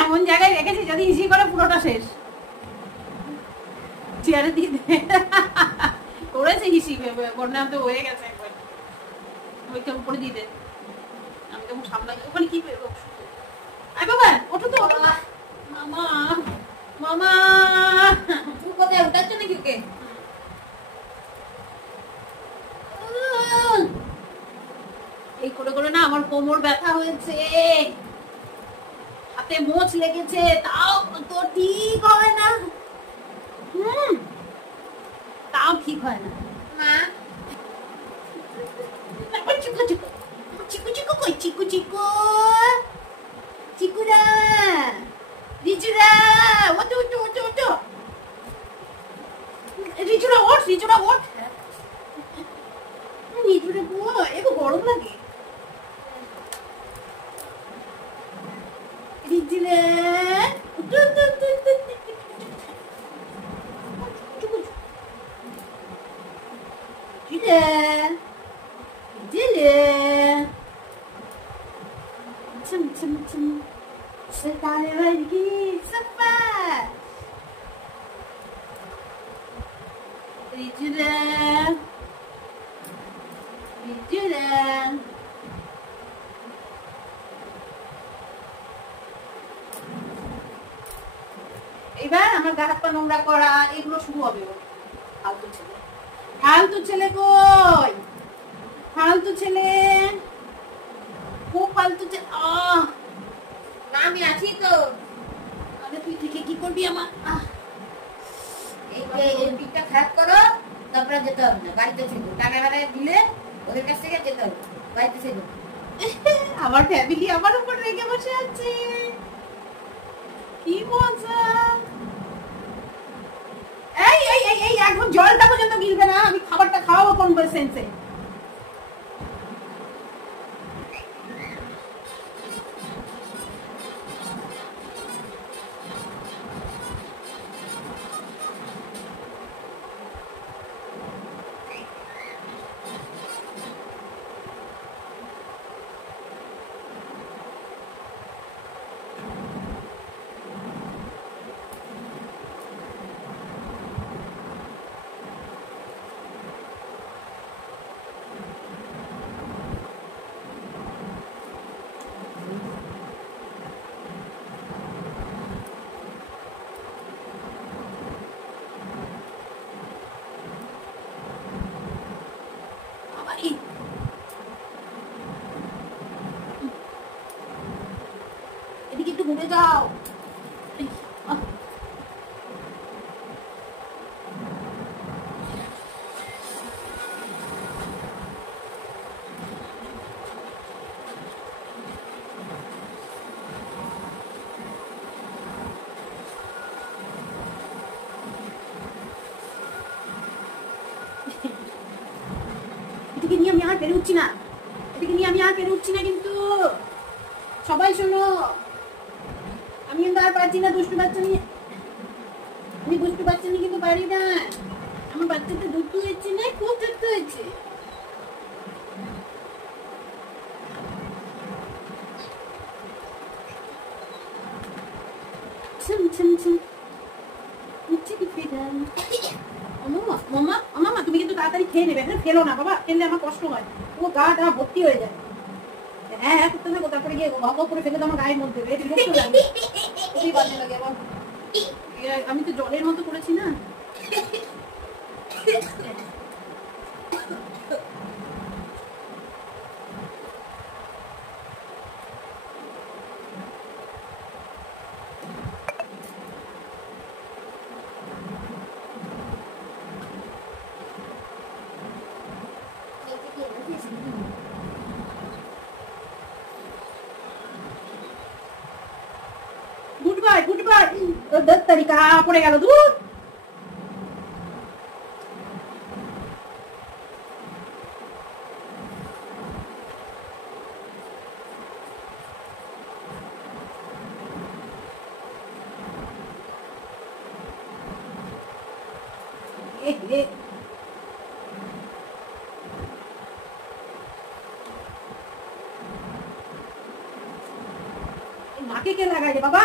এমন জায়গায় রেখেছি যদি ইজি করে পুরোটা শেষ চেয়ারে দিয়ে করেছে হিসিবে বন্যা তো হয়ে গেছে একবার ওইটা উপরে দিয়ে দে আমি তো সামলাই ওখানে কি বেরো আই বাবা ওঠো তো ওঠো মামা মামা তুই কোথায় উঠাচ্ছ নাকি ওকে এই করে করে না আমার কোমর ব্যথা হয়েছে হাতে মোচ লেগেছে তাও তো ঠিক হয় না তাও ঠিক হয় না মা চিকু চিকু চিকু চিকু কই চিকু চিকু চিকুরা রিজুরা ওটো ওটো ওটো ওটো রিজুরা ওঠ রিজুরা ওঠ রিজুরা বল একটু গরম লাগে রিজুরা ওটো ওটো ওটো Chum chum chum, setare lagi sempat. Rijula, rijula. এবার আমার গা হাত পা নোংরা করা এগুলো শুরু হবে ফালতু ছেলে ফালতু ছেলে কই ফালতু ছেলে খুব ফালতু ছেলে না আমি আছি তো আরে তুই থেকে কি করবি আমার এই পিঠটা খারাপ করো তারপরে যেতে হবে না বাড়িতে ছিল টাকা বেড়ায় দিলে ওদের কাছ থেকে যেতে হবে বাড়িতে ছিল আমার ফ্যামিলি আমার উপর রেগে বসে আছে কি মজা এই এই এই এই এখন জলটা পর্যন্ত গিলবে না আমি খাবারটা খাওয়াবো কোন সেন্সে এদিকে একটু ঘুরে যাও এদিকে নিয়ে আমি আর পেরে উঠছি না এদিকে নিয়ে আমি আর পেরে উঠছি না কিন্তু সবাই শোনো আমি কিন্তু আর পারছি না দুষ্টু বাচ্চা নিয়ে আমি দুষ্টু বাচ্চা নিয়ে কিন্তু পারি না আমার বাচ্চাটা দুষ্টু হয়েছে না খুব দুষ্টু হয়েছে ছম ছম ছম মামা তুমি কিন্তু তাড়াতাড়ি খেয়ে নেবে ফেলো না বাবা ফেললে আমার কষ্ট হয় ও গাটা ভর্তি হয়ে যায় হ্যাঁ করতে থাকো তারপরে গিয়ে ভাগ করে ফেলে তো আমার গায়ের মধ্যে খুবই বাজে লাগে আমার আমি তো জলের মতো করেছি না গুডবাই 10 তারিখ পড়ে গেল দূর রে। নাকে কে লাগাই রে বাবা?